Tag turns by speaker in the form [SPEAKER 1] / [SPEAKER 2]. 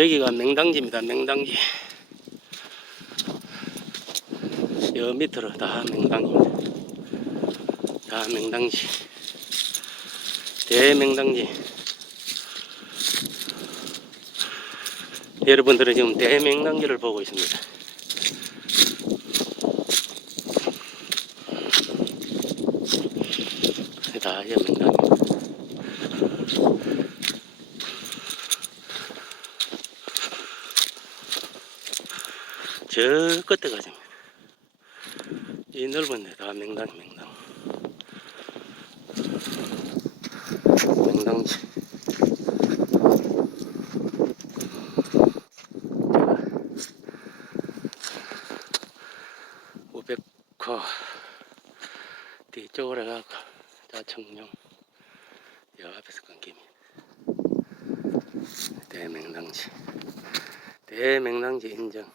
[SPEAKER 1] 여기가 맹당지입니다. 맹당지. 여 밑으로 다 맹당입니다. 다 맹당지. 대맹당지. 여러분들은 지금 대맹당지를 보고 있습니다. 다 여맹당. 저 끝에 가지. 이 넓은 데 다 맹당, 맹당. 맹당지. 우백호 뒤쪽으로 가고 자 청룡 여 앞에서 끊김이 대맹당지 대맹당지 인정